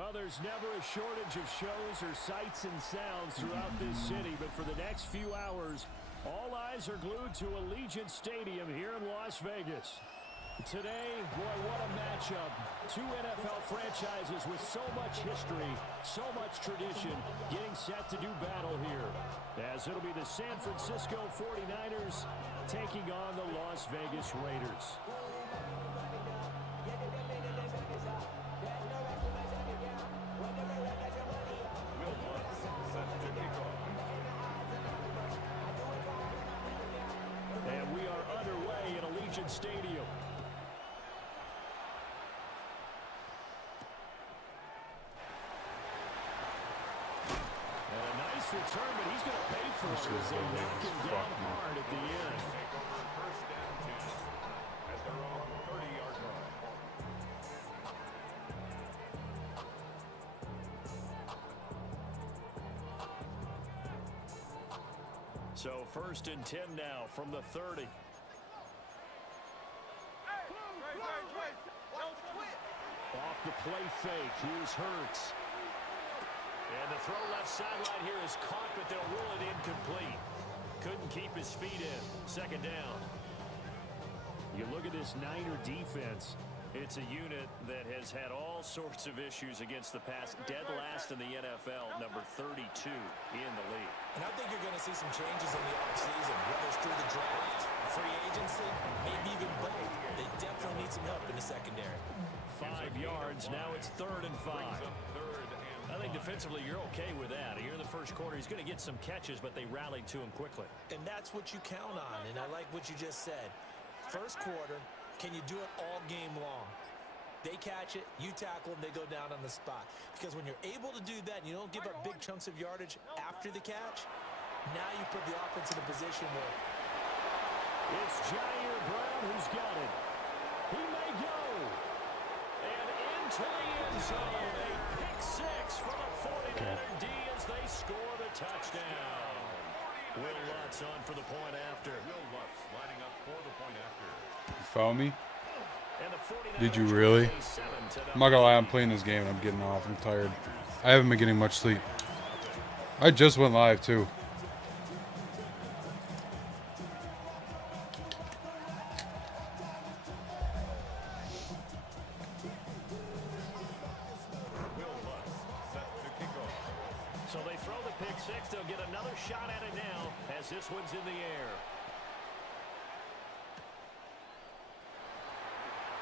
Well, there's never a shortage of shows or sights and sounds throughout this city, but for the next few hours, all eyes are glued to Allegiant Stadium here in Las Vegas. Today, boy, what a matchup. Two NFL franchises with so much history, so much tradition, getting set to do battle here. As it'll be the San Francisco 49ers taking on the Las Vegas Raiders. And we are underway at Allegiant Stadium. Return, but he's going to pay for it as they knock him down hard at the end. Take over first down 10 at their own 30-yard line. So first and 10 now from the 30. Off the play fake, here's Hurts. And the throw left sideline here is caught, but they'll rule it incomplete. Couldn't keep his feet in. Second down. You look at this Niner defense. It's a unit that has had all sorts of issues against the pass. Dead last in the NFL, number 32 in the league. And I think you're going to see some changes in the offseason, whether it's through the draft, free agency, maybe even both. They definitely need some help in the secondary. 5 yards. Now it's 3rd and 5. I think defensively you're okay with that. Here in the first quarter, he's going to get some catches, but they rallied to him quickly. And that's what you count on, and I like what you just said. First quarter, can you do it all game long? They catch it, you tackle them, they go down on the spot. Because when you're able to do that and you don't give up big chunks of yardage after the catch, now you put the offense in a position where... It's Jair Brown who's got it. He may go. And into the end zone. A pick six for the 49er D as they score the touchdown. Will Lutz on for the point after. Will Lutz lining up for the point after. You follow me? Did you really? I'm not gonna lie, I'm playing this game and I'm getting off. I'm tired. I haven't been getting much sleep. I just went live too. So they throw the pick six. They'll get another shot at it now as this one's in the air.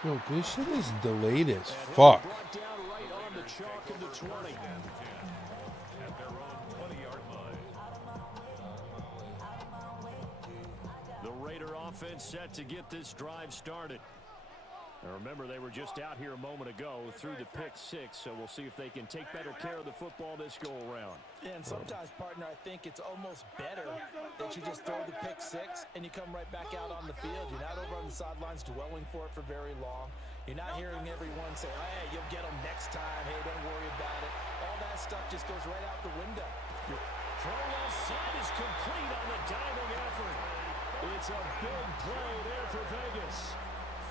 Yo, this shit is delayed as fuck. Brought down right on the chalk of the 20. At their own 20-yard line. The Raider offense set to get this drive started. Now remember, they were just out here a moment ago through the pick six, so we'll see if they can take better care of the football this go-around. And sometimes, partner, I think it's almost better that you just throw the pick six and you come right back out on the field. You're not over on the sidelines dwelling for it for very long. You're not hearing everyone say, hey, you'll get them next time. Hey, don't worry about it. All that stuff just goes right out the window. Throw left side is complete on the diving effort. It's a big play there for Vegas.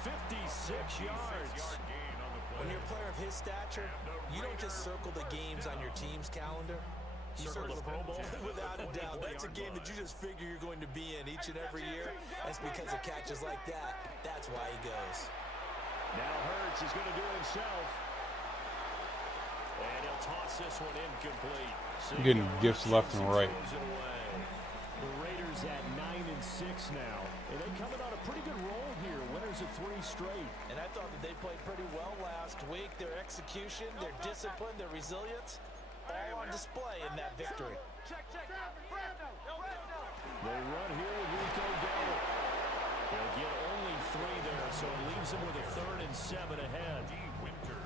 56 yards. When you're a player of his stature, you don't just circle the games on your team's calendar. You circle the Pro Bowl. Without a doubt, that's a game that you just figure you're going to be in each and every year. That's because of catches like that. That's why he goes. Now Hurts is going to do it himself. And he'll toss this one incomplete. I'm getting gifts left and right. The Raiders at 9-6 now. And they coming on a pretty good roll here. Winners of 3 straight. And I thought that they played pretty well last week. Their execution, their discipline, their resilience, all on display in that victory. They run here with Rico Dowdle. They'll get only 3 there, so it leaves them with a 3rd and 7 ahead.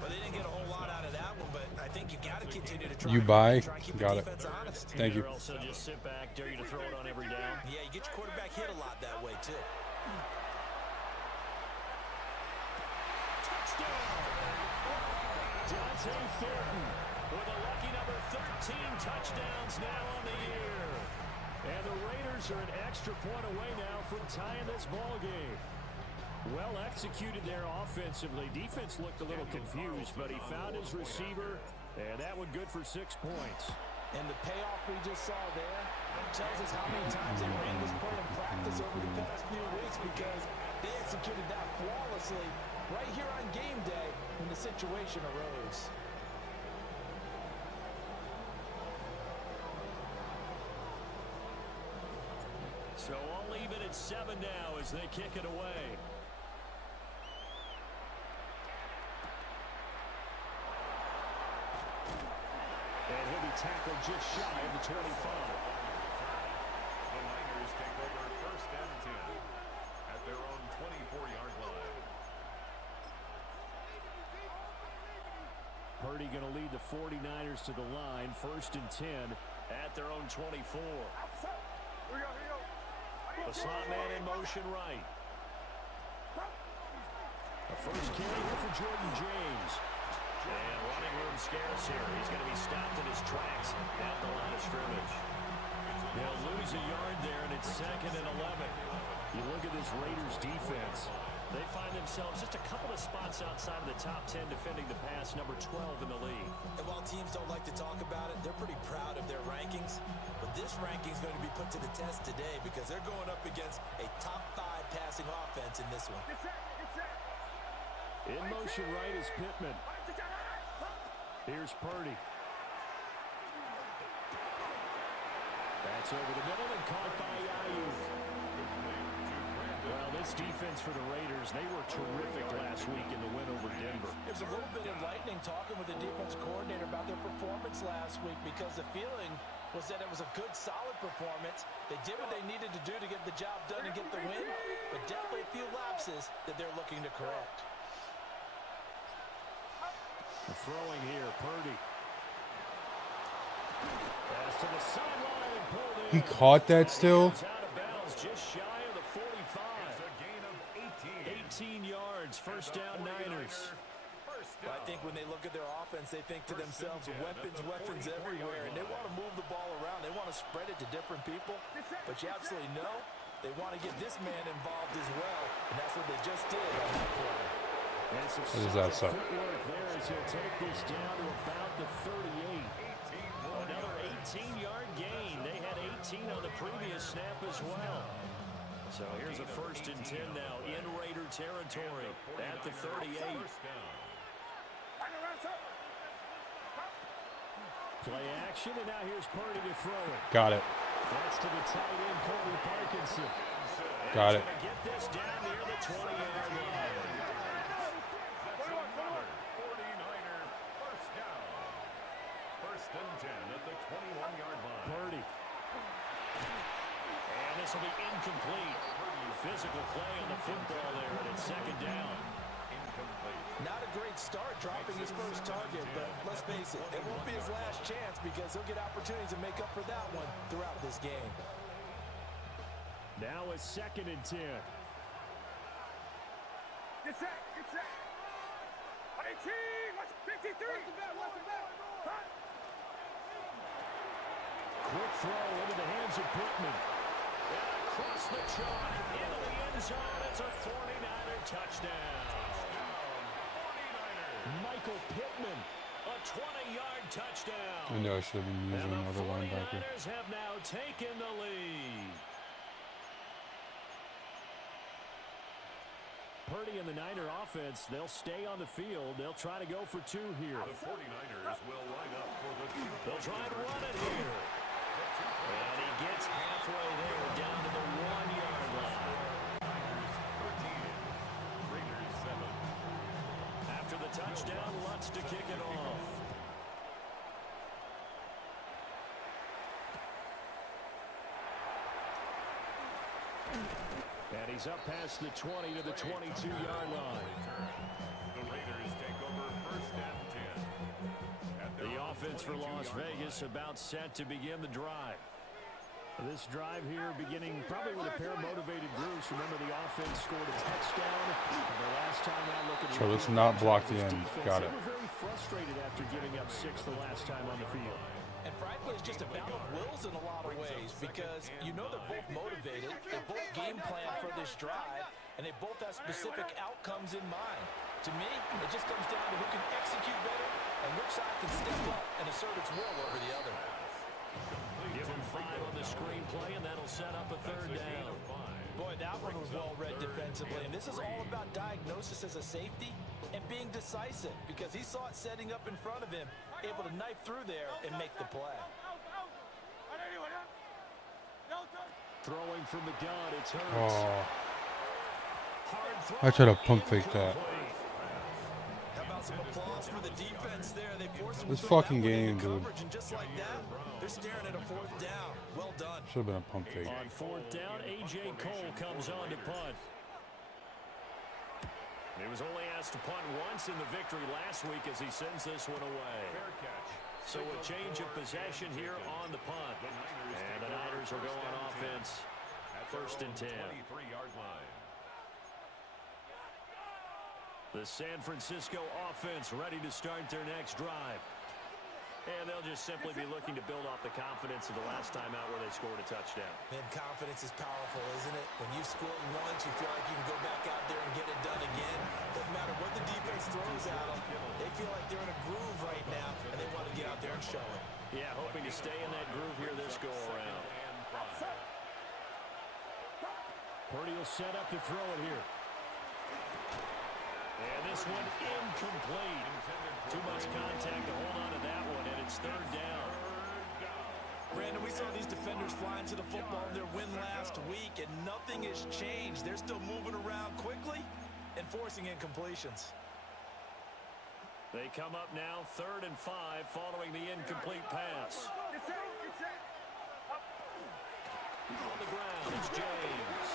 Well, they didn't get a whole lot out of that one, but I think you got to continue to try. You buy, try and keep got the it. defense honest. Thank you. Also just sit back, dare you to throw it on every down. Yeah, you get your quarterback hit a lot that way too. Touchdown! Dante Thornton with a lucky number 13 touchdowns now on the year. And the Raiders are an extra point away now from tying this ball game. Well executed there offensively. Defense looked a little confused, but he found his receiver And that one good for 6 points. And the payoff we just saw there tells us how many times they ran this play in practice over the past few weeks, because they executed that flawlessly right here on game day when the situation arose. So all even at 7 now as they kick it away. And he'll be tackled just shy of the 25. The Niners take over 1st and 10 at their own 24-yard line. Purdy going to lead the 49ers to the line. 1st and 10 at their own 24. The slot man in motion right. The first carry here for Jordan James. And running room scarce here. He's going to be stopped in his tracks at the line of scrimmage. They'll lose a yard there, and it's 2nd and 11. You look at this Raiders defense. They find themselves just a couple of spots outside of the top 10 defending the pass, number 12 in the league. And while teams don't like to talk about it, they're pretty proud of their rankings. But this ranking is going to be put to the test today because they're going up against a top 5 passing offense in this one. In motion right is Pittman. Here's Purdy. That's over the middle and caught by Ayuk. Well, this defense for the Raiders, they were terrific last week in the win over Denver. It was a little bit enlightening talking with the defense coordinator about their performance last week, because the feeling was that it was a good, solid performance. They did what they needed to do to get the job done and get the win, but definitely a few lapses that they're looking to correct. Throwing here, Purdy. Pass to the sideline and pulled in. He caught that still? Out of bounds, just shy of the 45. It's a gain of 18. 18 yards, 1st down Niners. Well, I think when they look at their offense, they think to themselves, weapons everywhere, and they want to move the ball around. They want to spread it to different people, but you absolutely know they want to get this man involved as well, and that's what they just did on that play. And some What is that, sir? footwork there as he'll take this down to about the 38. Another 18-yard gain. They had 18 on the previous snap as well. So here's a 1st and 10 now in Raider territory at the 38. Play action, and now here's Purdy to throw it. Got it. That's to the tight end, Colby Parkinson. And Got he's it. gonna get this down near the 20-yard line. 49er 1st down. 1st and 10 at the 21-yard line. Purdy. And this will be incomplete. Physical play on the football there, and it's 2nd down. Incomplete. Not a great start dropping his first target, but let's face it, it won't be his last chance, because he'll get opportunities to make up for that one throughout this game. Now it's 2nd and 10. Get set, get set. 18, watch 53. Quick throw into the hands of Pittman. And across the chalk, into the end zone. It's a 49er touchdown. Michael Pittman, a 20-yard touchdown. I know I should have been using And the another linebacker. 49ers have now taken the lead. Purdy and the Niner offense, they'll stay on the field. They'll try to go for 2 here. The 49ers will line up for the 2. They'll try and run it here. And he gets halfway there, down to the 1-yard line. Niners 13. Raiders 7. After the touchdown, Lutz to kick it off. And he's up past the 20 to the 22-yard line. The Raiders take over 1st and 10. At their The own offense for Las 22-yard Vegas line. about set to begin the drive. This drive here beginning probably with a pair of motivated groups. Remember, the offense scored a touchdown. The last time I looked at So let's not block the end. Got it. They were very frustrated after giving up 6 the last time on the field. And frankly, it's just a battle of wills in a lot of ways, because you know they're both motivated, they both game plan for this drive, and they both have specific outcomes in mind. To me, it just comes down to who can execute better and which side can step up and assert its will over the other. Give him 5 on the screenplay, and that'll set up a 3rd down. Boy, that one was well read defensively, and this is all about diagnosis as a safety and being decisive because he saw it setting up in front of him, able to knife through there and make the play. Throwing from the gun, it's Hurts. Oh, Hard throw, I tried to pump fake that. How about some applause for the defense there? They forced him This to throw fucking that one game, into dude. coverage, and just like that, they're staring at a 4th down. Well done. Should have been a pump fake. On 4th down, A.J. Cole comes on to punt. He was only asked to punt once in the victory last week as he sends this one away. So a change of possession here on the punt. And the Niners will go on offense. 1st and 10. The San Francisco offense ready to start their next drive. And they'll just simply be looking to build off the confidence of the last time out where they scored a touchdown. Man, confidence is powerful, isn't it? When you've scored once, you feel like you can go back out there and get it done again. Doesn't matter what the defense throws at them. They feel like they're in a groove right now, and they want to get out there and show it. Yeah, hoping to stay in that groove here this go-around. Purdy will set up to throw it here. And this one incomplete. Too much contact to hold on to that one, and it's 3rd down. Brandon, we saw these defenders flying to the football in their win last week, and nothing has changed. They're still moving around quickly and forcing incompletions. They come up now 3rd and 5 following the incomplete pass. On the ground, it's James.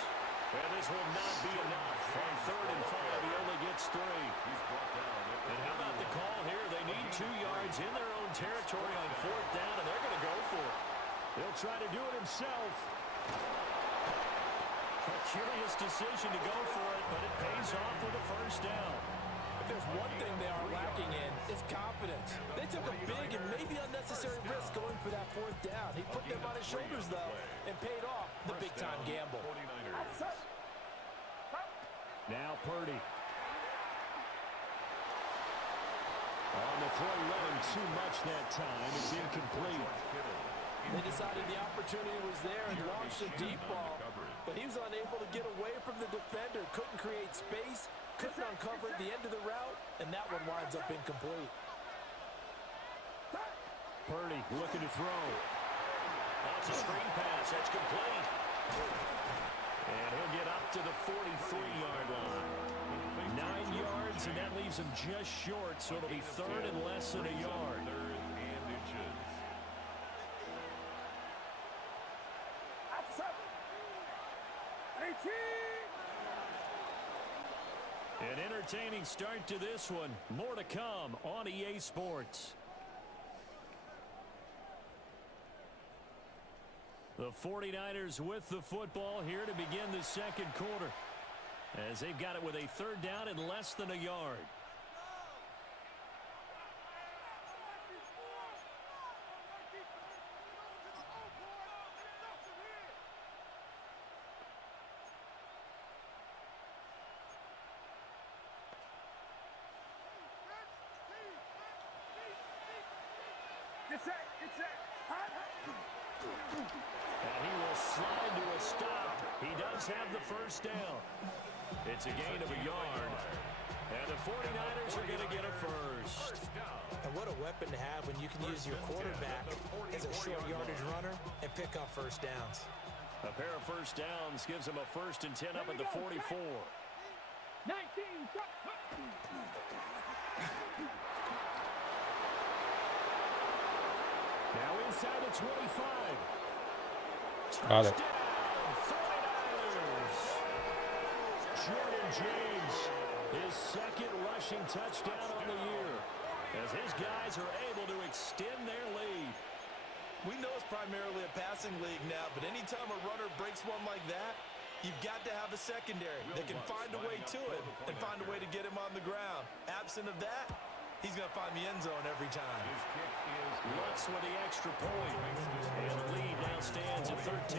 And this will not be enough. On 3rd and 5, he only gets 3. And how about the call here? They need 2 yards in their own territory on 4th down, and they're going to go for it. He'll try to do it himself. A curious decision to go for it, but it pays off with a 1st down. If there's one thing they are lacking in, it's confidence. They took a big and maybe unnecessary risk going for that 4th down. He put them on his shoulders, though, and paid off the big-time gamble. Now Purdy. On the throw, running too much that time. It's incomplete. They decided the opportunity was there and launched a deep ball, but he was unable to get away from the defender, couldn't create space, couldn't uncover at the end of the route, and that one winds up incomplete. Purdy looking to throw. That's a screen pass. That's complete. And he'll get up to the 43-yard line. 9 yards, and that leaves him just short, so it'll be 3rd and less than a yard. An entertaining start to this one. More to come on EA Sports. The 49ers with the football here to begin the 2nd quarter, as they've got it with a 3rd down and less than a yard. And he will slide to a stop. He does have the 1st down. It's a gain of a yard. And the 49ers are going to get a 1st. And what a weapon to have when you can use your quarterback as a short yardage runner and pick up 1st downs. A pair of 1st downs gives him a 1st and 10 up at the 44. 19. Now inside the 25. Got it. Jordan James, his 2nd rushing touchdown on the year, as his guys are able to extend their lead. We know it's primarily a passing league now, but anytime a runner breaks one like that, you've got to have a secondary that can find a way to it and find a way to get him on the ground. Absent of that, he's going to find the end zone every time. Lutz with the extra point. And the lead now stands at 13.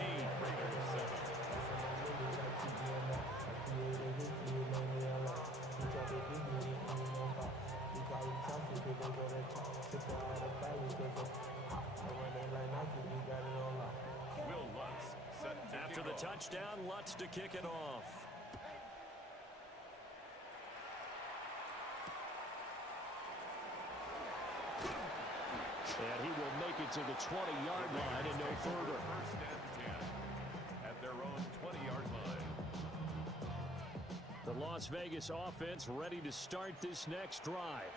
the touchdown, Lutz to kick it off. And he will make it to the 20-yard line and no further. First and 10 at their own 20-yard line. The Las Vegas offense ready to start this next drive.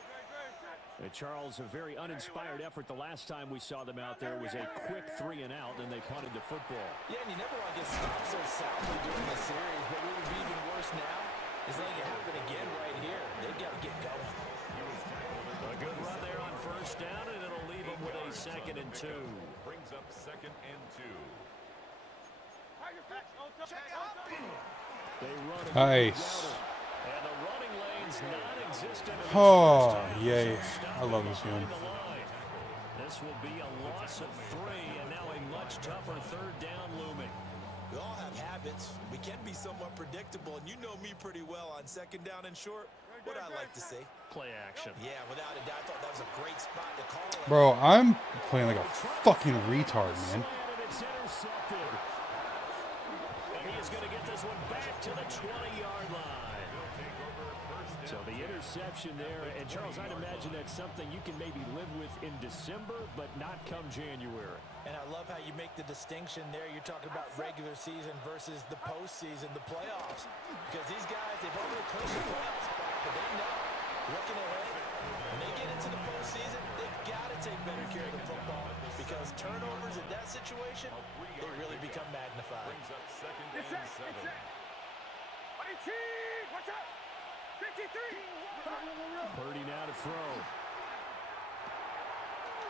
Charles, a very uninspired effort the last time we saw them out there was a quick 3 and out, and they punted the football. Yeah, and you never want to get stopped so soundly during the series, but what would be even worse now is letting it happen again right here. They've got to get going. A good run there on first down, and it'll leave them with a 2nd and 2. Brings up 2nd and 2. They run Nice. and the running lane's non-existent. Oh, yay. I love this game. This will be a loss of 3, and now a much tougher 3rd down looming. We all have habits. We can be somewhat predictable, and you know me pretty well on 2nd down and short. What I like to see. Play action. Yeah, without a doubt, I thought that was a great spot to call it. Bro, I'm playing like a fucking retard, man. And it's intercepted. And he is going to get this one back to the 20-yard line. So the interception there, and Charles, I'd imagine that's something you can maybe live with in December, but not come January. And I love how you make the distinction there. You're talking about regular season versus the postseason, the playoffs. Because these guys, they've already clinched the playoff spot, but they know, looking ahead, when they get into the postseason, they've got to take better care of the football because turnovers in that situation, they really become magnified. Brings up 2nd and 7. Watch out! 53! Purdy now to throw.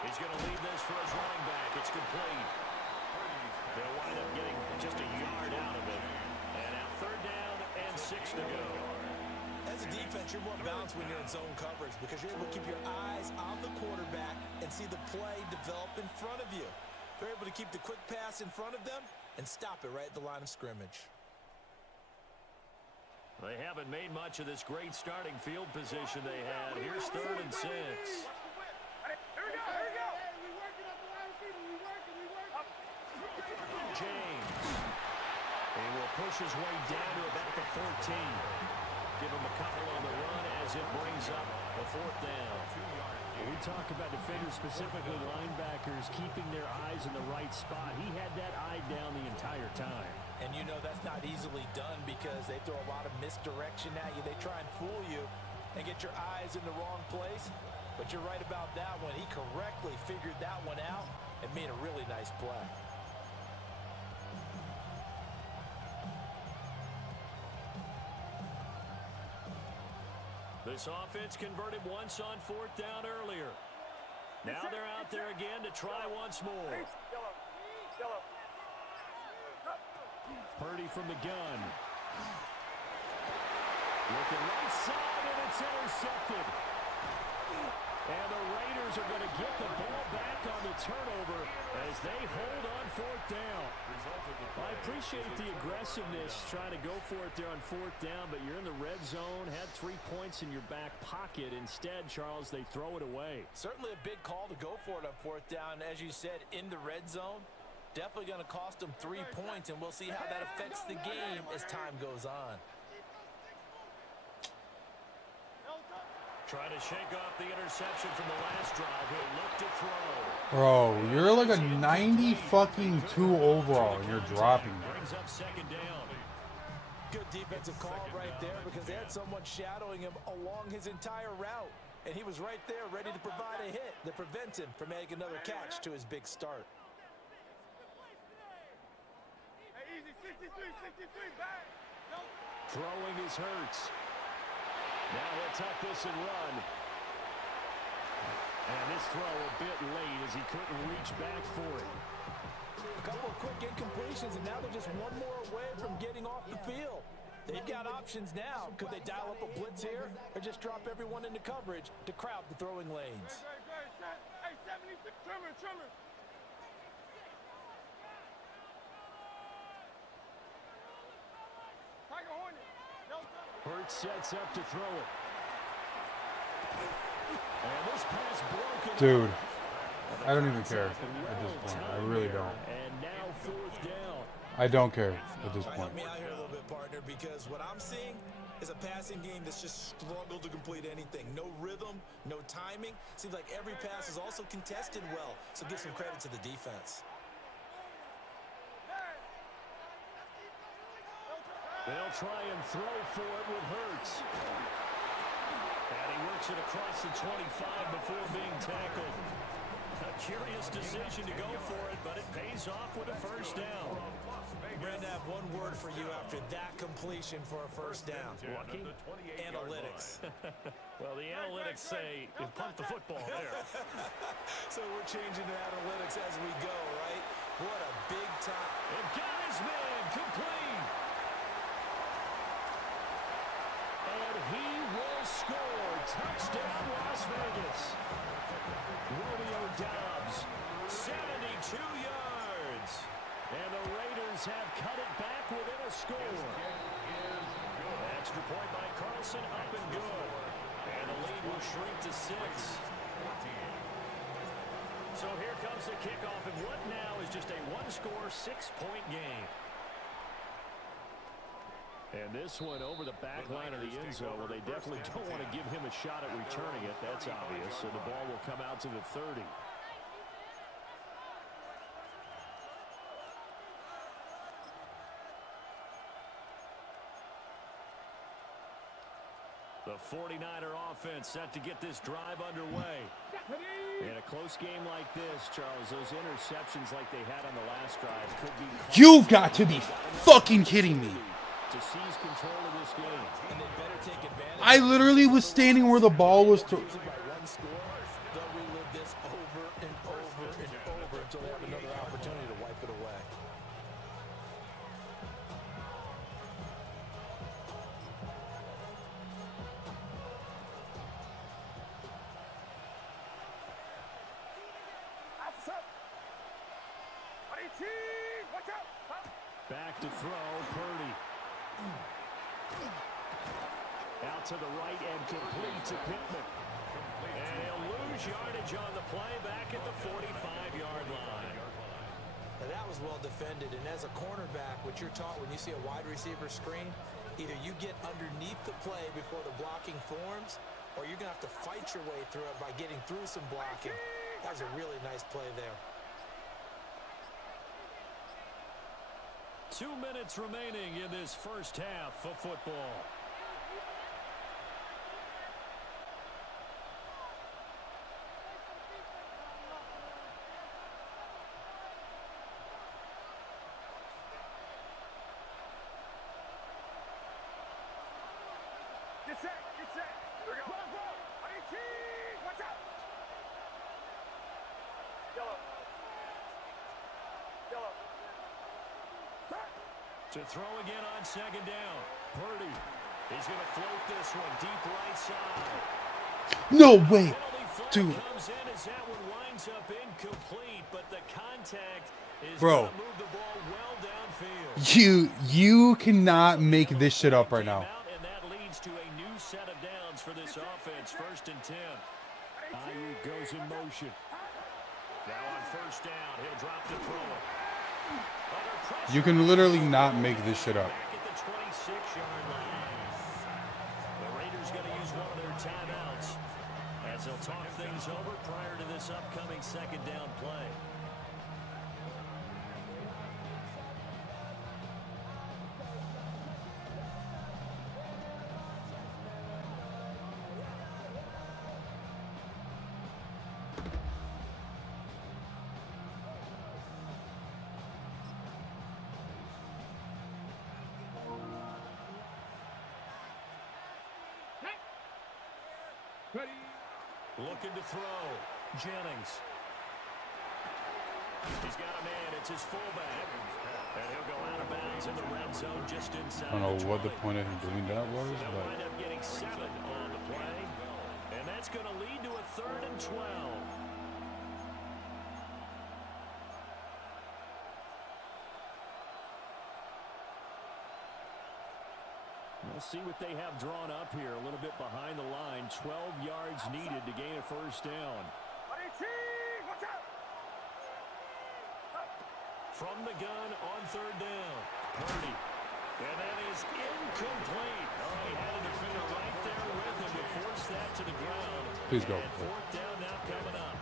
He's going to leave this for his running back. It's complete. They'll wind up getting just a yard out of it. And now 3rd down and 6 to go. As a defense, you're more balanced when you're in zone coverage because you're able to keep your eyes on the quarterback and see the play develop in front of you. They're able to keep the quick pass in front of them and stop it right at the line of scrimmage. They haven't made much of this great starting field position they had. Here's 3rd and 6. Here we go! We working up the wide receiver. We working. James. He will push his way down to about the 14. Give him a couple on the run as it brings up the 4th down. We talk about defenders, specifically linebackers, keeping their eyes in the right spot. He had that eye down the entire time. And you know that's not easily done because they throw a lot of misdirection at you. They try and fool you and get your eyes in the wrong place. But you're right about that one. He correctly figured that one out and made a really nice play. This offense converted once on 4th down earlier. Now they're out there again to try once more. Purdy from the gun. Looking right side, and it's intercepted. And the Raiders are going to get the ball back on the turnover as they hold on 4th down. I appreciate the aggressiveness trying to go for it there on 4th down, but you're in the red zone, had 3 points in your back pocket. Instead, Charles, they throw it away. Certainly a big call to go for it on 4th down. As you said, in the red zone, definitely going to cost them 3 points, and we'll see how that affects the game as time goes on. Trying to shake off the interception from the last drive. He'll look to throw. Bro, you're like a 90 fucking 2 overall and you're dropping me. Brings up 2nd down. Good defensive call right there because they had someone shadowing him along his entire route. And he was right there ready to provide a hit that prevents him from making another catch to his big start. Hey, easy, 63, back. No. Throwing is Hurts. Now he'll tuck this and run. And this throw a bit late as he couldn't reach back for it. A couple of quick incompletions, and now they're just one more away from getting off the field. They've got options now. Could they dial up a blitz here or just drop everyone into coverage to crowd the throwing lanes? Hey, 76, trimmer. Tiger Hornet. Hurts sets up to throw it. And this pass broken. Dude, I don't even care at this point. I really don't. And now 4th down. I don't care at this Help point. me out here a little bit, partner, because what I'm seeing is a passing game that's just struggled to complete anything. No rhythm, no timing. Seems like every pass is also contested well, so give some credit to the defense. They'll try and throw for it with Hurts. And he works it across the 25 before being tackled. A curious decision to go for it, but it pays off with a first down. Brandon, I have one word for you after that completion for a first down. Lucky? Analytics. Well, the analytics say punt the football there. So we're changing to analytics as we go, right? What a big time. And got his man complete. And he will score. Touchdown, Las Vegas. Romeo Doubs, 72 yards. And the Raiders have cut it back within a score. Extra point by Carlson, up and good. And the lead will shrink to 6. So here comes the kickoff, and what now is just a one-score, 6-point game. And this one over the back line of the end zone. Well, they definitely don't want to give him a shot at returning it. That's obvious. So the ball will come out to the 30. The 49er offense set to get this drive underway. In a close game like this, Charles, those interceptions like they had on the last drive could be... You've got to be fucking kidding me. To seize control of this game. And they better take advantage. I literally was standing where the ball was. By one score, they'll relive this over and over and over until they have another opportunity to wipe it away. Back to throw, Purdy. Out to the right and complete to Pittman. And he'll lose yardage on the play back at the 45-yard line. Now that was well defended, and as a cornerback, what you're taught when you see a wide receiver screen, either you get underneath the play before the blocking forms, or you're going to have to fight your way through it by getting through some blocking. That was a really nice play there. 2 minutes remaining in this first half of football. Get set, get set. Here we go. On 18, watch out. Yellow. Yellow. To throw again on second down. Purdy is going to float this one deep right side. No way, Penalty flag dude. comes in as that one winds up incomplete, but the contact is Bro. going to move the ball well downfield. You cannot make this shit up right now. And that leads to a new set of downs for this offense. 1st and 10. Ayuk goes in motion. Now on first down, he'll drop the throw. You can literally not make this shit up. Back at the 26-yard line. The Raiders going to use one of their timeouts as they'll talk things over prior to this upcoming second down play. Ready. Looking to throw. Jennings. He's got a man. It's his fullback. And he'll go out of bounds in the red zone just inside. I don't know what the point of him doing that was, They'll but wind up getting 7 on the play. And that's going to lead to a 3rd and 12. We'll see what they have drawn up here. A little bit behind the line. 12 yards needed to gain a first down. On 18, watch out. from the gun on third down. Purdy. And that is incomplete. Oh, he had a defender right there with him to force that to the ground. Please go. And fourth down now coming up.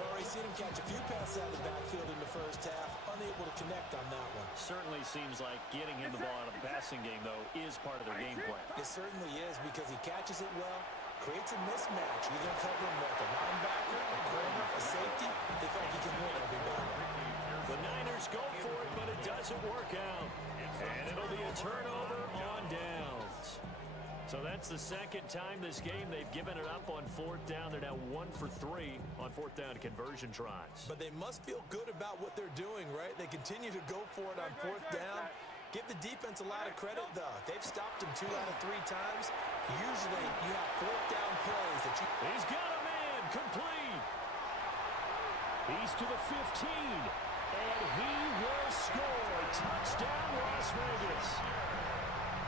Well, Ray, seen him catch a few passes out of the backfield in the first half. Unable to connect on that one. Certainly seems like getting him the ball out of the passing game, though, is part of their game plan. It certainly is because he catches it well, creates a mismatch. You can cover him with a linebacker, a corner, a safety. They feel like he can win every battle. The Niners go for it, but it doesn't work out. And it'll be a turnover on downs. So that's the second time this game they've given it up on fourth down. They're now 1 for 3 on fourth down conversion tries. But they must feel good about what they're doing, right? They continue to go for it on fourth down. Give the defense a lot of credit, though. They've stopped him 2 out of 3 times. Usually you have fourth down plays that you... He's got a man complete. He's to the 15. And he will score. Touchdown, Las Vegas.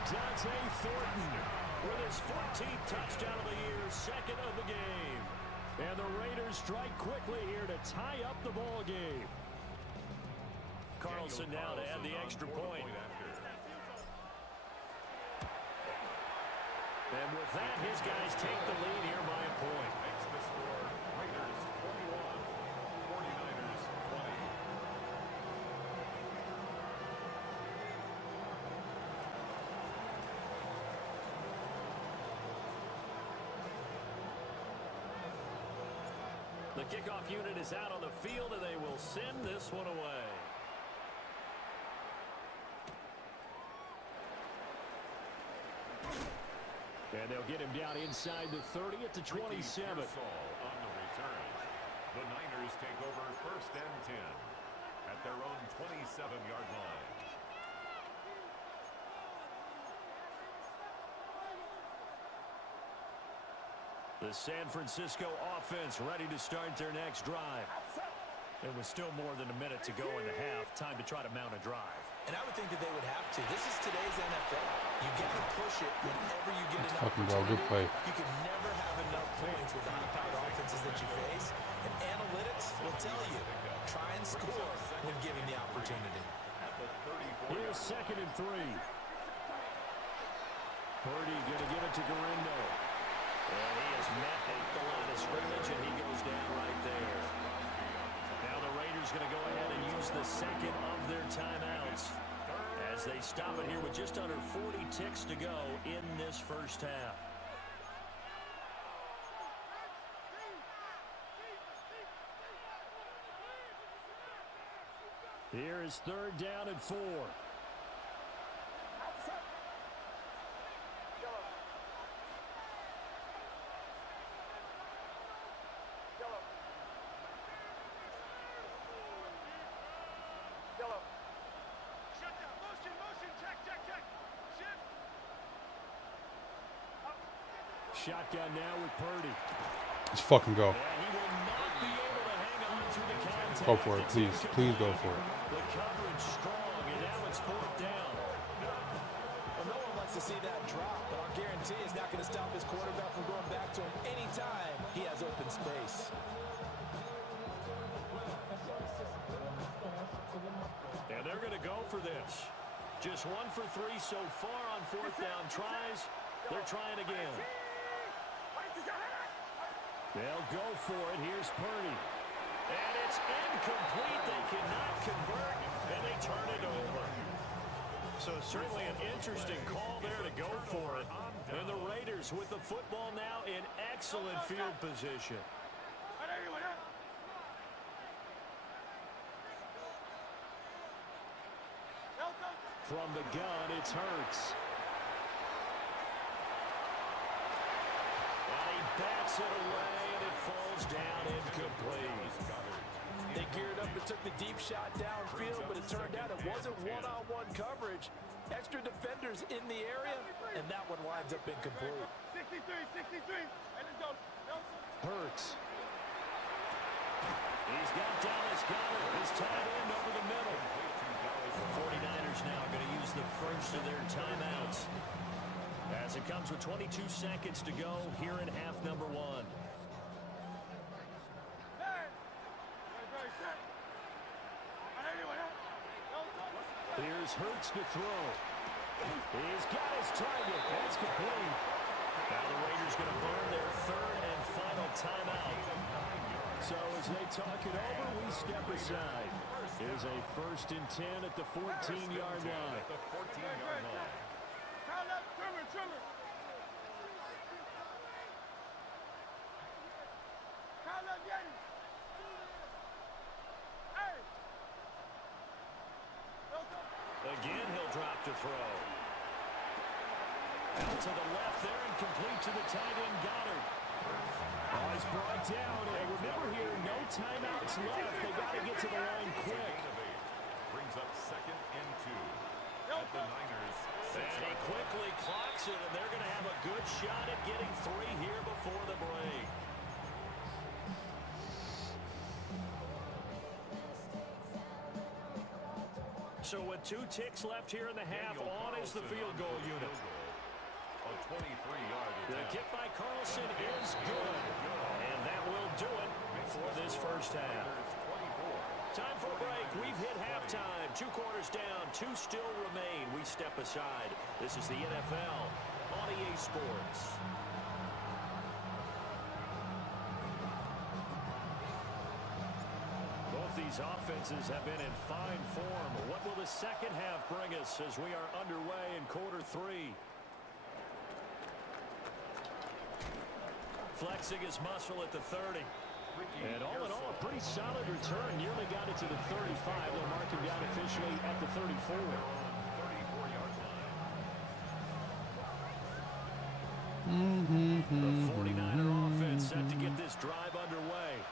Dante Thornton with his 14th touchdown of the year, second of the game. And the Raiders strike quickly here to tie up the ball game. Carlson now to add the extra point. And with that, his guys take the lead here by a point. Makes the score Raiders 21, 49ers 20. The kickoff unit is out on the field, and they will send this one away. And they'll get him down inside the 30 at the 27. On the return. The Niners take over first and 10 at their own 27-yard line. The San Francisco offense ready to start their next drive. There was still more than a minute to go in the half. Time to try to mount a drive. And I would think that they would have to. This is today's NFL. You got to push it whenever you get an Fucking Beau, opportunity. good play. You can never have enough points with the high-powered offenses that you face. And analytics will tell you, try and score when given the opportunity. Here's 2nd and 3. Purdy going to give it to Garindo. And he has met at the line of scrimmage, and he goes down right there. Now the Raiders going to go ahead and use the second of their timeouts as they stop it here with just under 40 ticks to go in this first half. Here is 3rd down and 4. Shotgun now with Purdy. Let's fucking go. And he will not be able to hang on to the contact. Go for it, please. Please go for it. The coverage strong, and now it's 4th down. Well, no one likes to see that drop, but I'll guarantee it's not going to stop his quarterback from going back to him anytime he has open space. And they're going to go for this. Just 1 for 3 so far on 4th down tries. They're trying again. They'll go for it. Here's Purdy. And it's incomplete. They cannot convert, and they turn it over. So certainly an interesting call there to go for it. And the Raiders with the football now in excellent field position. From the gun, it's Hurts. And he bats it away, and it falls down incomplete. They geared up and took the deep shot downfield, but it turned out it wasn't one-on-one coverage. Extra defenders in the area, and that one winds up incomplete. 63. Hurts. He's got Dallas Goedert, his tight end over the middle. The 49ers now are going to use the first of their timeouts as it comes with 22 seconds to go here in half number 1. Here's Hurts to throw. He's got his target. That's complete. Now the Raiders going to burn their third and final timeout. So as they talk it over, we step aside. Here's a 1st and 10 at the 14-yard line. Count up, trimmer. Count up, Yeti. Hey. Again, he'll drop to throw. Out to the left there and complete to the tight end, Goddard. Oh, he's brought down. And remember here, no timeouts left. They got to get to the line quick. Brings up 2nd and 2. At the Niners. And he quickly clocks it, and they're going to have a good shot at getting 3 here before the break. So with 2 ticks left here in the half, on is the field goal unit. A 23-yard The kick by Carlson is good. And that will do it for this first half. Time for a break. We've hit halftime. 2 quarters down. 2 still remain. We step aside. This is the NFL on EA Sports. Both these offenses have been in fine form. What will the second half bring us as we are underway in quarter 3? Flexing his muscle at the 30. And all in all, a pretty solid return. Nearly got it to the 35. They'll mark him down officially at the 34. 34-yard The line. 49er offense set to get this drive underway.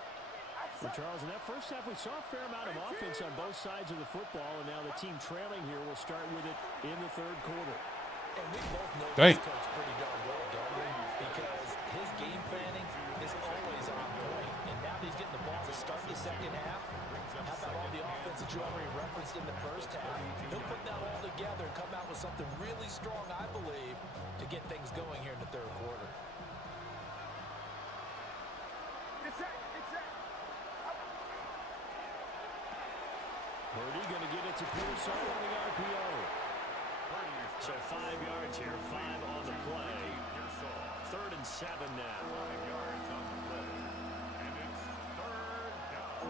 Well, Charles, in that first half, we saw a fair amount of offense on both sides of the football, and now the team trailing here will start with it in the 3rd quarter. And we both know Dang. this coach pretty darn well, don't we? Because his game planning is always on point. And now that he's getting the ball to start the second half, how about all the offense that you already referenced in the first half? He'll put that all together and come out with something really strong, I believe, to get things going here in the 3rd quarter. Purdy going to get it to Pierce on the RPO. So 5 yards here, 5 on the play. 3rd and 7 now. 5 yards on the play. And it's 3rd down.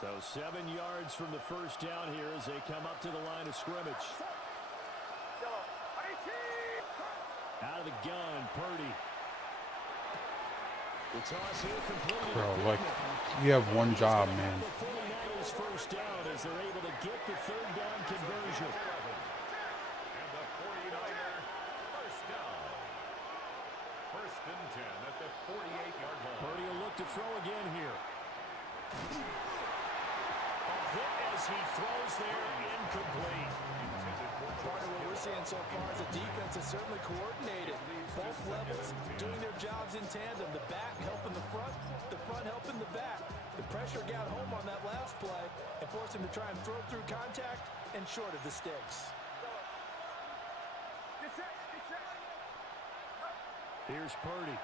So 7 yards from the first down here as they come up to the line of scrimmage. Out of the gun, Purdy. The toss here completed. Bro, like, you have one job, man. The 49ers first down as they're able to get the 3rd down conversion. And the 49er first down. 1st and 10 at the 48-yard line. Purdy will look to throw again here. A hit as he throws there, incomplete. Part of what we're seeing so far is the defense is certainly coordinated. Both levels doing their jobs in tandem. The back helping the front helping the back. The pressure got home on that last play and forced him to try and throw through contact and short of the sticks. Here's Purdy.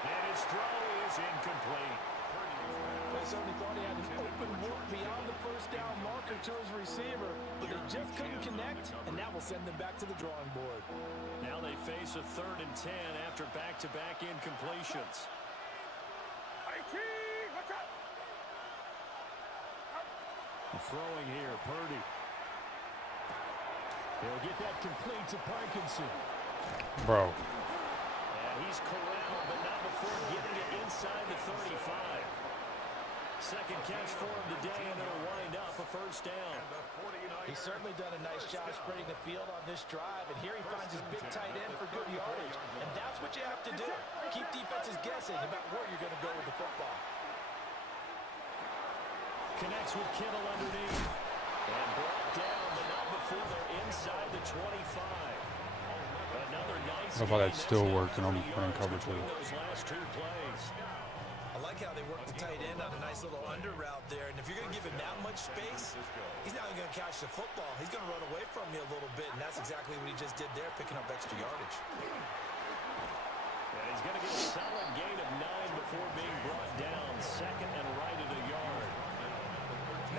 And his throw is incomplete. I certainly thought he had an open look beyond the first down marker to his receiver, but they just couldn't connect, and that will send them back to the drawing board. Now they face a 3rd and 10 after back-to-back incompletions. Throwing here, Purdy. He'll get that complete to Parkinson. Bro. And he's corralled, but not before getting it inside the 35. Second catch for him today, and it'll wind up a first down. He's certainly done a nice job spreading the field on this drive, and here he finds his big tight end for good yardage. And that's what you have to do. Keep defenses guessing about where you're going to go with the football. Connects with Kittle underneath. And brought down, but not before they're inside the 25. Another nice I thought that still worked, and I'm running cover 2. those last 2 plays. I like how they work the tight end on a nice little under route there. And if you're going to give him that much space, he's not even going to catch the football. He's going to run away from you a little bit, and that's exactly what he just did there, picking up extra yardage. And he's going to get a solid gain of 9 before being brought down. Second and right at a yard.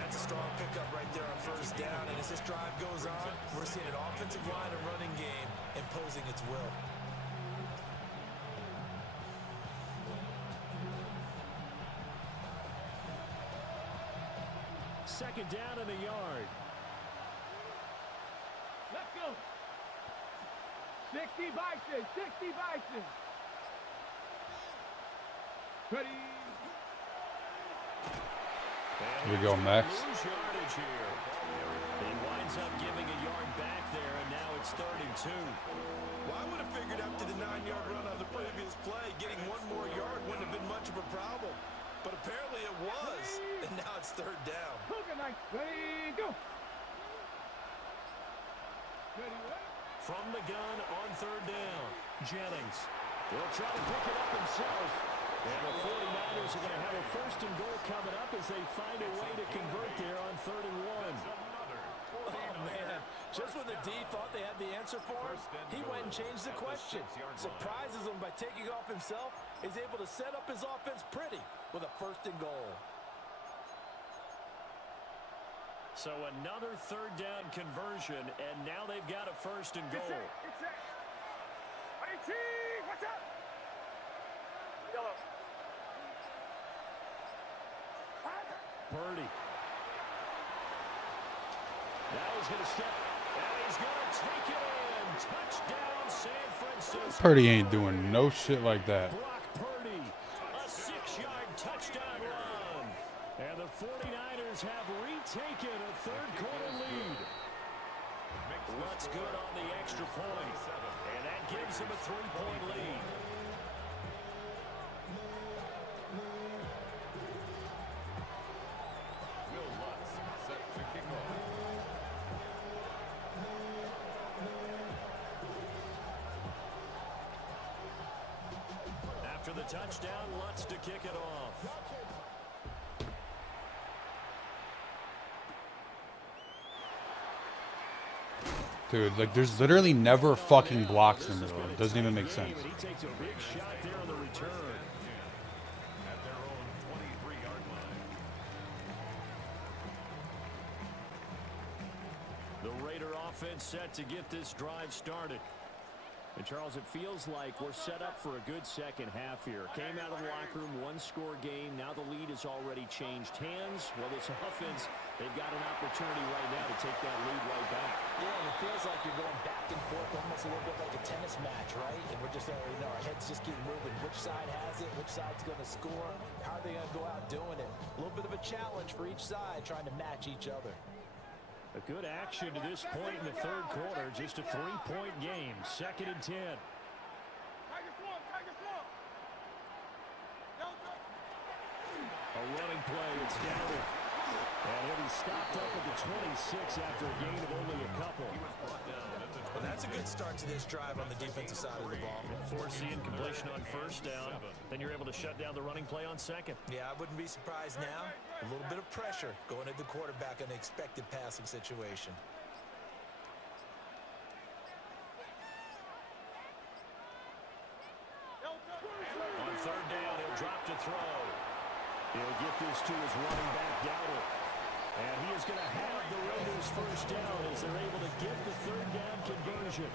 That's a strong pickup right there on first down. And as this drive goes on, we're seeing an offensive line and running game imposing its will. Second down and a yard. Let's go. 60 Bison. 60 Bison. Ready. Here we go, Max. Lose yardage here. He winds up giving a yard back there, and now it's 3rd and 2. Well, I would have figured after the 9-yard run on the previous play, getting one more yard wouldn't have been much of a problem. But apparently it was, and now it's 3rd down. Ready, go. Ready, what? From the gun on 3rd down, Jennings will try to pick it up himself. And the 49ers are going to have a 1st and goal coming up as they find a way to convert there on 3rd and 1. Oh, man. Just when the D thought they had the answer for him, he went and changed the question. Surprises him by taking off himself. He's able to set up his offense pretty with a 1st and goal. So another 3rd down conversion, and now they've got a 1st and goal. It's it. 18. What's up? Yellow. Purdy. Now he's going to step, and he's going to take it in. Touchdown, San Francisco. Purdy ain't doing no shit like that. Brock Purdy, a 6-yard touchdown run. And the 49ers have retaken a 3rd quarter lead. What's good on the extra point? And that gives him a 3-point lead. After the touchdown, Lutz to kick it off. Dude, like, there's literally never fucking blocks in the middle. It doesn't even make sense. He takes a big shot there on the return. At their own 23-yard line. The Raider offense set to get this drive started. And, Charles, it feels like we're set up for a good second half here. Came out of the locker room, 1-score game. Now the lead has already changed hands. Well, this offense, they've got an opportunity right now to take that lead right back. Yeah, and it feels like you're going back and forth almost a little bit like a tennis match, right? And we're just, our heads just keep moving. Which side has it? Which side's going to score? How are they going to go out doing it? A little bit of a challenge for each side, trying to match each other. A good action to this point in the 3rd quarter. Just a 3-point game. 2nd and 10. Tiger Swamp. Tiger Swamp. A running play. It's down. And he'll be stopped up at the 26 after a gain of only a couple. Well, that's a good start to this drive on the defensive side of the ball. Force the incompletion on 1st down. Then you're able to shut down the running play on 2nd. Yeah, I wouldn't be surprised now. A little bit of pressure going at the quarterback in the expected passing situation. On 3rd down, he'll drop to throw. He'll get this to his running back, Dowdle. And he is going to have the Raiders' 1st down as they're able to get the 3rd down conversion.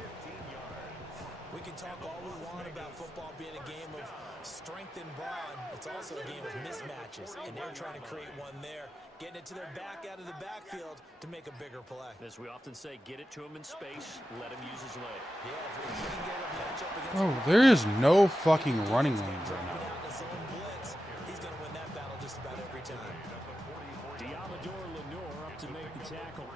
We can talk all we want about football being a game of strength and brawn. It's also a game of mismatches, and they're trying to create one there, getting it to their back out of the backfield to make a bigger play. As we often say, get it to him in space, let him use his leg. Yeah, if he can get a matchup against Bro, there is no fucking running lanes right now. blitz, he's going to win that battle just about every time. Diamador Lenore up to make the tackle.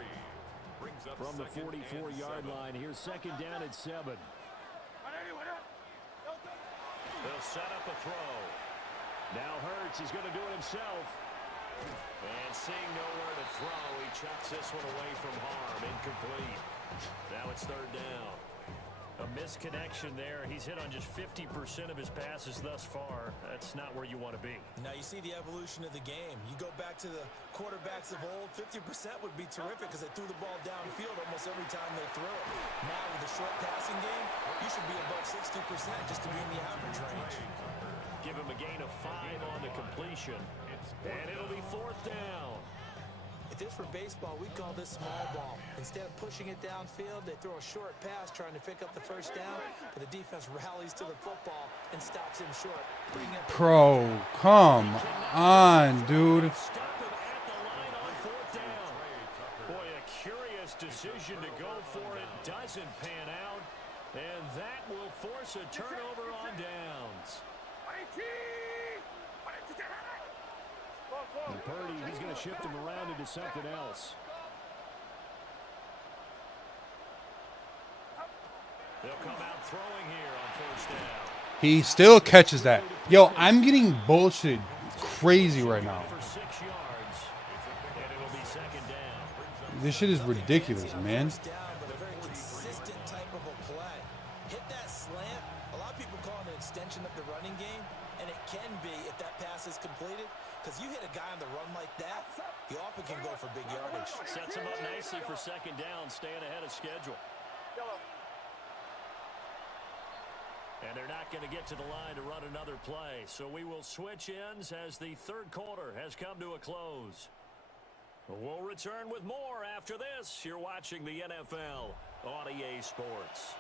From the 44-yard line, here's 2nd down at 7. They'll set up a throw. Now Hurts is going to do it himself. And seeing nowhere to throw, he chucks this one away from harm. Incomplete. Now it's 3rd down. A misconnection there. He's hit on just 50% of his passes thus far. That's not where you want to be. Now you see the evolution of the game. You go back to the quarterbacks of old, 50% would be terrific because they threw the ball downfield almost every time they threw it. Now with the short passing game, you should be above 60% just to be in the average range. Give him a gain of 5 on the completion. And it'll be 4th down. If this were baseball, we'd call this small ball. Instead of pushing it downfield, they throw a short pass trying to pick up the first down, but the defense rallies to the football and stops him short. Pro, come on, dude. Stop him at the line on 4th down. Boy, a curious decision to go for it. Doesn't pan out. And that will force a turnover on downs. And Purdy, he's going to shift him around into something else. They'll come out throwing here on 1st down. He still catches that. Yo, I'm getting bullshit crazy right now. For 6 yards, and it'll be 2nd down. This shit is ridiculous, man. But a very consistent type of a play. Hit that slant. A lot of people call it an extension of the running game, and it can be if that pass is completed. Because you hit a guy on the run like that, he often can go for big yardage. Sets him up nicely for 2nd down, staying ahead of schedule. And they're not going to get to the line to run another play. So we will switch ends as the 3rd quarter has come to a close. We'll return with more after this. You're watching the NFL on EA Sports.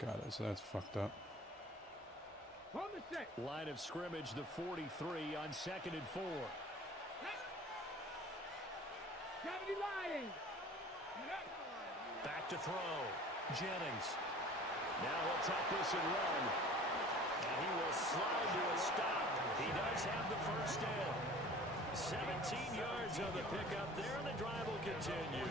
Got it, so that's fucked up. Line of scrimmage, the 43 on 2nd and 4. Back to throw. Jennings. Now he'll tuck this and run. And he will slide to a stop. He does have the 1st down. 17 yards on the pickup there, and the drive will continue.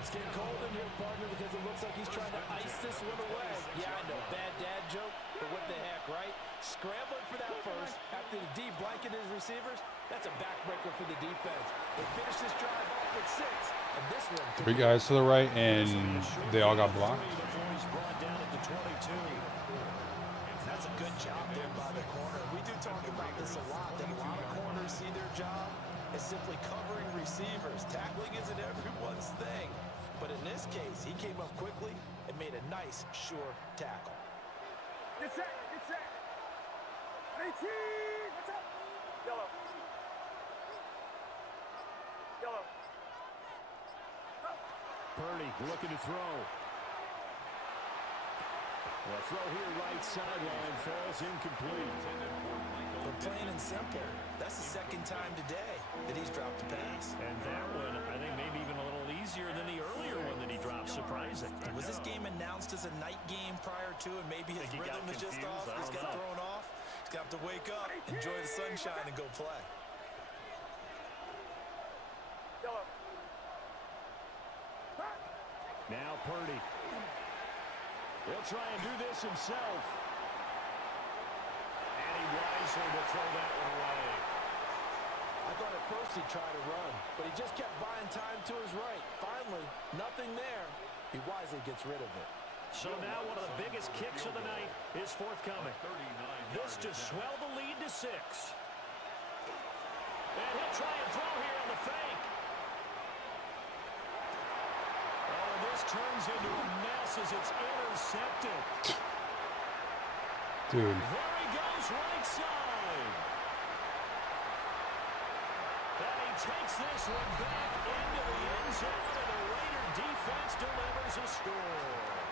It's getting cold in here, partner, because it looks like he's trying to ice this one away. Yeah, I know, bad dad joke, but what the heck, right? Scrambling for that first after the D blanket his receivers, that's a backbreaker for the defense. They finish this drive off with 6, and this one... 3 guys to the right, and they all got blocked. That's a good job there by the corner. We do talk about this a lot, that a lot of corners see their job as simply covering receivers. Tackling isn't everyone's thing. But in this case, he came up quickly and made a nice, sure tackle. Get set, get set. 18, what's up? Yellow. Yellow. Purdy looking to throw. Well, throw here, right sideline, falls incomplete. But plain and simple, that's the 2nd time today that he's dropped a pass. And that one, I think, maybe even a little easier than the earlier one that he dropped. Surprising. Was this game announced as a night game prior to, and maybe his rhythm is just off? He's got thrown off. He's got to wake up, enjoy the sunshine, and go play. Yellow. Now Purdy. He'll try and do this himself. And he wisely to throw that one away. I thought at first he'd try to run, but he just kept buying time to his right. Finally, nothing there. He wisely gets rid of it. So now one of the biggest kicks of the night is forthcoming. This to swell the lead to 6. And he'll try and throw here on the fake. Oh, this turns into a mess as it's intercepted. Dude. There he goes, right side. And he takes this one back into the end zone, and the Raider defense delivers a score.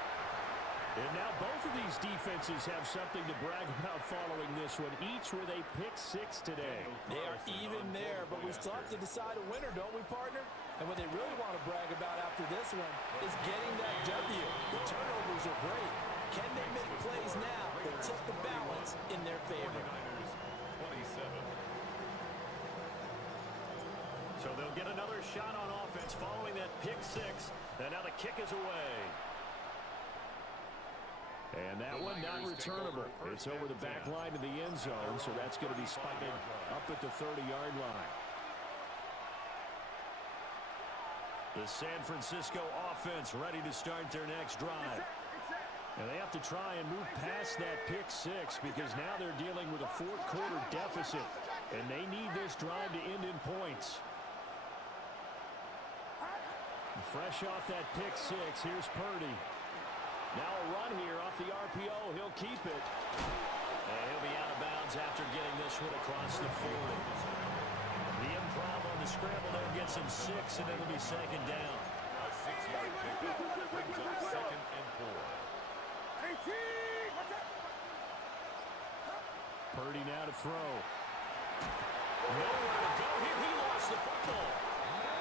And now both of these defenses have something to brag about following this one, each with a pick-6 today. They are even there, but we still have to decide a winner, don't we, partner? And what they really want to brag about after this one is getting that W. The turnovers are great. Can they make plays now that tip the balance in their favor? So they'll get another shot on offense following that pick six. And now the kick is away. And that one not returnable. It's over the back line to the end zone, so that's going to be spotted up at the 30-yard line. The San Francisco offense ready to start their next drive. And they have to try and move past that pick six because now they're dealing with a fourth-quarter deficit, and they need this drive to end in points. And fresh off that pick six, here's Purdy. Now a run here off the RPO. He'll keep it. And he'll be out of bounds after getting this one across the 40. The improv on the scramble there gets him 6, and it'll be second down. A 6-yard pickup brings up 2nd and 4. Purdy now to throw. Nowhere to go here. He lost the football.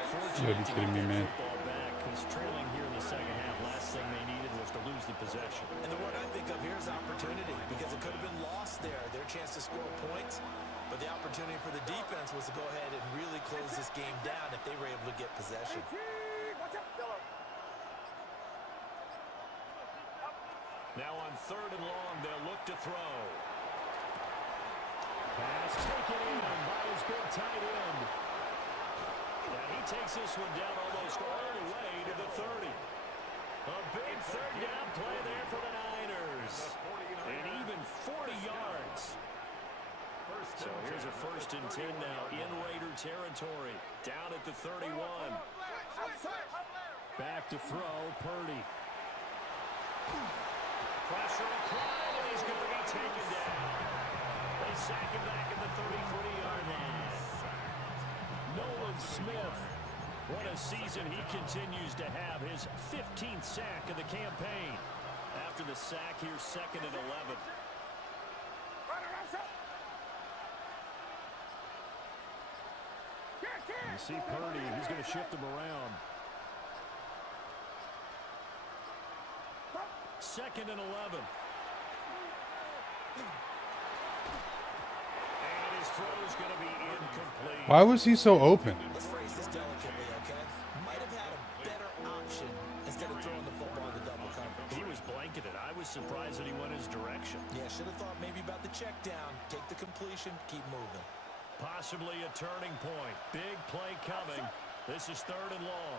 Fortunate to get that football back because trailing here in the second half, last thing they needed was to lose the possession. And the word I think of here is opportunity because it could have been lost there, their chance to score points. But the opportunity for the defense was to go ahead and really close this game down if they were able to get possession. Now on 3rd and long, they'll look to throw. Pass taken in by his big tight end. And he takes this one down almost all the way to the 30. A big 3rd down play there for the Niners. And even 40 yards. So here's a 1st and 10 now in Raider territory. Down at the 31. Back to throw, Purdy. Pressure applied, and he's going to be taken down. They sack him back at the 33-yard line. Nolan Smith, what a season he continues to have. His 15th sack of the campaign. After the sack, here's 2nd and 11. You see Purdy, he's going to shift him around. 2nd and 11. And his throw's going to be incomplete. Why was he so open? Let's phrase this delicately, okay? Might have had a better option instead of throwing the football to double coverage. He was blanketed. I was surprised that he went his direction. Yeah, should have thought maybe about the check down, take the completion, keep moving. Possibly a turning point. Big play coming. This is 3rd and long.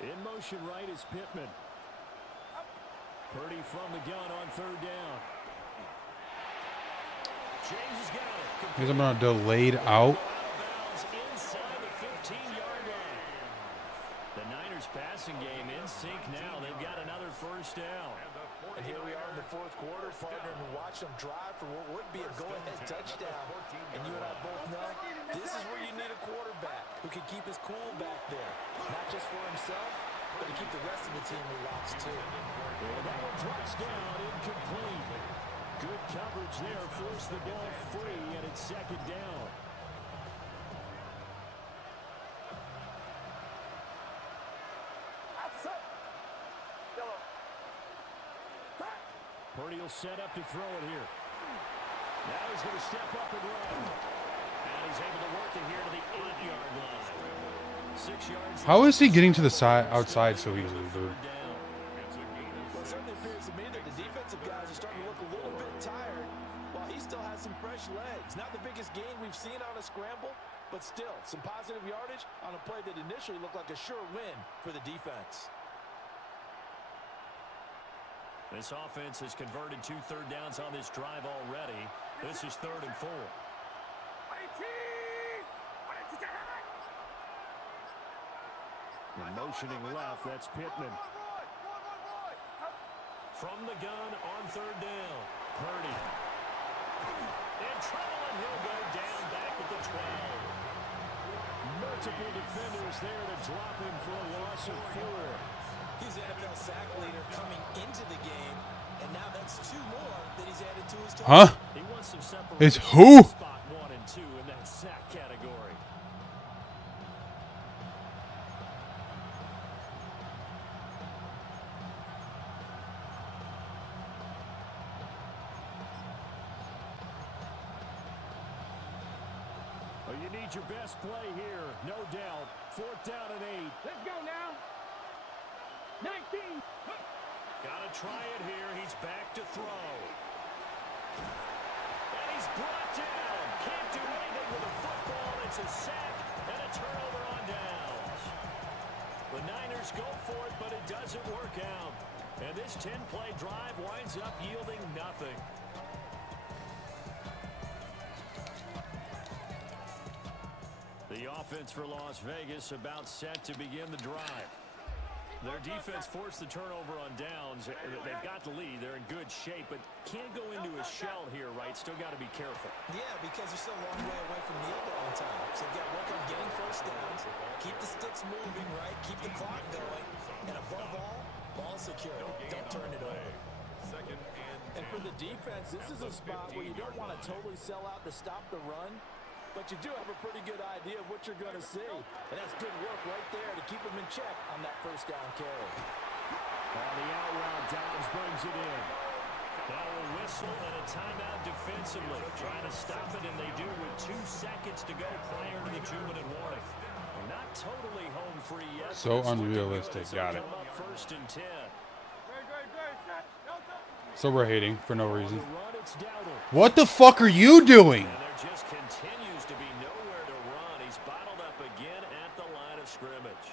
In motion right is Pittman. Purdy from the gun on 3rd down. James has got it. Because I'm not delayed out. Inside the 15-yard line. The Niners passing game in sync now. They've got another 1st down. And here we are in the 4th quarter, partner, and watch them drive for what would be a go-ahead touchdown. And you and I both know this is where you need a quarterback who can keep his cool back there. Not just for himself, but to keep the rest of the team relaxed too. And that one drops down, incomplete. Good coverage there, forced the ball free, and it's 2nd down. Purdy will set up to throw it here. Now he's going to step up and run. And he's able to work it here to the 8-yard line. 6 yards. How is he getting to the side outside so easily, dude? Well, it certainly appears to me that the defensive guys are starting to look a little bit tired while he still has some fresh legs. Not the biggest gain we've seen on a scramble, but still some positive yardage on a play that initially looked like a sure win for the defense. This offense has converted 2 third downs on this drive already. This is 3rd and 4. And motioning left, that's Pittman. From the gun on 3rd down. Purdy. In trouble, and he'll go down back at the 12. Multiple defenders there to drop him for a loss of 4. He's the NFL sack leader coming into the game, and now that's 2 more that he's added to his total. Huh? He wants some separation. It's who? Spot 1 and 2 in that sack category. need your best play here, no doubt. 4th down and 8. Let's go now. 19. Got to try it here. He's back to throw. And he's brought down. Can't do anything with a football. It's a sack and a turnover on downs. The Niners go for it, but it doesn't work out. And this 10-play drive winds up yielding nothing. The offense for Las Vegas about set to begin the drive. Their defense forced the turnover on downs. They've got the lead. They're in good shape, but can't go into a shell here, right? Still got to be careful. Yeah, because they're still a long way away from kneel down time. So you've got to work on getting first downs, keep the sticks moving, right? Keep the clock going. And above all, ball security. Don't turn it over. And for the defense, this is a spot where you don't want to totally sell out to stop the run, but you do have a pretty good idea of what you're going to see. And that's good work right there to keep them in check on that first down carry. On the out route, Dobbs brings it in. Now a whistle and a timeout defensively. Trying to stop it, and they do with 2 seconds to go prior to the 2-minute warning. Not totally home free yet. So unrealistic. Got it. First and 10. So we're hating for no reason. Run, it's Dowdle. What the fuck are you doing? And there just continues to be nowhere to run. He's bottled up again at the line of scrimmage.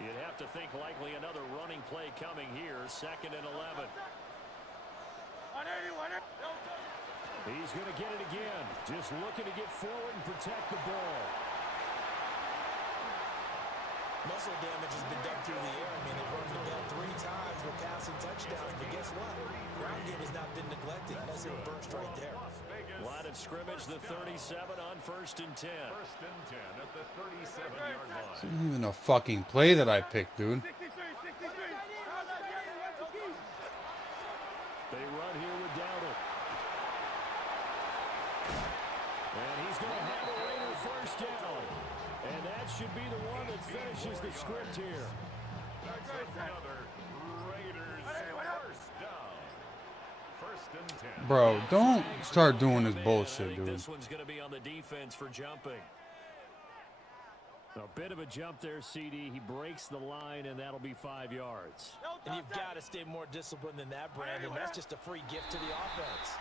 You'd have to think likely another running play coming here. 2nd and 11. He's going to get it again. Just looking to get forward and protect the ball. Muscle damage has been done through the air. I mean, they've run the ball 3 times with passing touchdowns, but guess what? Ground game has not been neglected. That's a burst right there. Line of scrimmage, the 37 on 1st and 10. 1st and 10 at the 37-yard line. This isn't even a fucking play that I picked, dude. They run here with Dowdle. And he's going to have a Raider first down. And that should be the one that finishes the script here. That's another Raiders first down. 1st and 10. Bro, don't start doing this bullshit, dude. This one's going to be on the defense for jumping. A bit of a jump there, CD. He breaks the line, and that'll be 5 yards. And you've got to stay more disciplined than that, Brandon. That's just a free gift to the offense.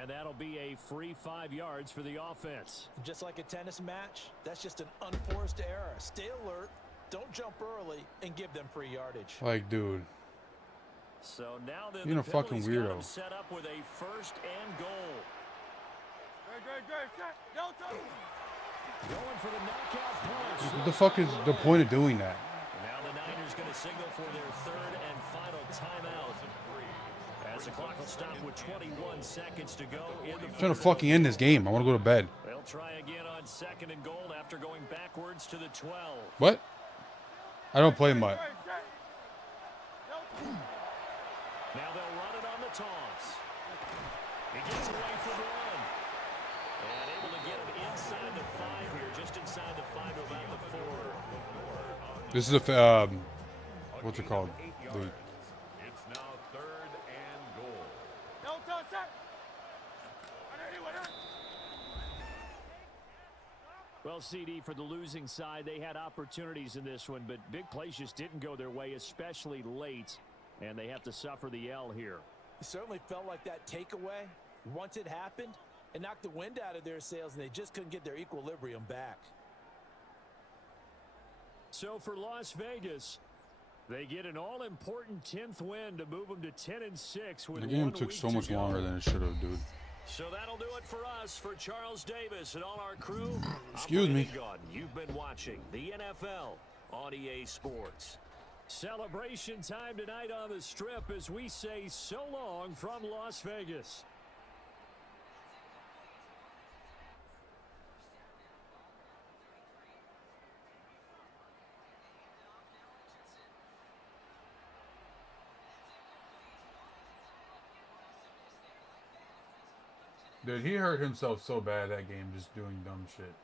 And that'll be a free 5 yards for the offense. Just like a tennis match, that's just an unforced error. Stay alert, don't jump early, and give them free yardage. Like, dude. So now then, You're a the fucking Phillies got weirdo. him set up with a 1st and goal. Going for the knockout punch. What the fuck is the point of doing that? Now the Niners going to signal for their 3rd and final timeout. As the clock will stop with 21 seconds to go in the I'm trying to fucking end this game. I want to go to bed. They'll try again on 2nd and goal after going backwards to the 12. What? I don't play much. Now they'll run it on the toss. He gets away from 1. And able to get him inside the 5 here, just inside the 5 to about the 4. This is a, what's it called? It's now 3rd and goal. Well, CD, for the losing side, they had opportunities in this one, but big plays just didn't go their way, especially late, and they have to suffer the L here. It certainly felt like that takeaway, once it happened, it knocked the wind out of their sails, and they just couldn't get their equilibrium back. So for Las Vegas, they get an all-important 10th win to move them to 10-6. The game took so much longer than it should have, dude. So that'll do it for us. For Charles Davis and all our crew, Excuse me. You've been watching the NFL on EA Sports. Celebration time tonight on the Strip as we say so long from Las Vegas. Dude, he hurt himself so bad that game just doing dumb shit.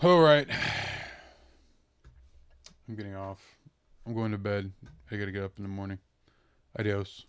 All right. I'm getting off. I'm going to bed. I got to get up in the morning. Adios.